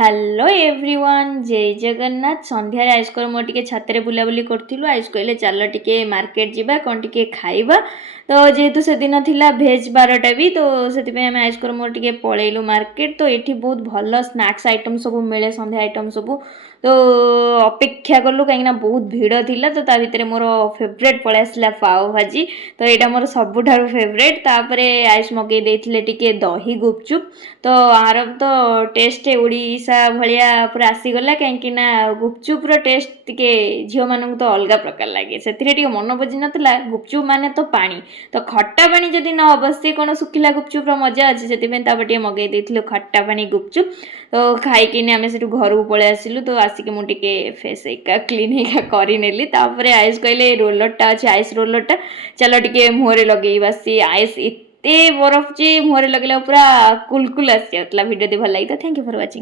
Hello everyone जय जगन्नाथ संध्यार आयुष्कर मोर टे छात बुलाबुली करूँ आयुष कहले चल टे मार्केट जावा कौन टे खाइबा तो जेहेतु से दिन थिला भेज बारटा भी तो से आम आयुष्कर मोर टे पलैलु मार्केट तो ये बहुत भल स्नाक्स आइटम सब मिले संध्या आइटम सब तो अपेक्षा कलु कहीं बहुत भिड़ थिला तो ता भितर मोर फेवरेट पलि आसला पाव भाजी तो यहाँ मोर सबुठार फेवरेट तापर आयुष मगे देथिले टिके दही गुपचुप तो आर तो टेस्ट ओडिशा भलिया पूरा आसीगला कहीं गुपचुप्र टेस्ट टिके झील मानक तो अलग प्रकार लगे से मन बुझी नाला गुपचुप माने तो पानी तो खट्टा पानी जदि न हम सी कौन शुखिला गुपचुप्र मजा अच्छे से मगे देथिलु खट्टा पानी गुपचुप तो खाई आम से घर को पलि आसिलु तो आसिक मुझे फेस एका क्लीन एका करनेली आयुष कहले रोलरटा अच्छे आइस रोलरटा चलो टे मुहरे लगे सी आइस एते बरफ जे मुहरे लगेला पूरा कुलकुल आसी जाउतला। वीडियो दे भल लगी तो थैंक यू फॉर वाचिंग।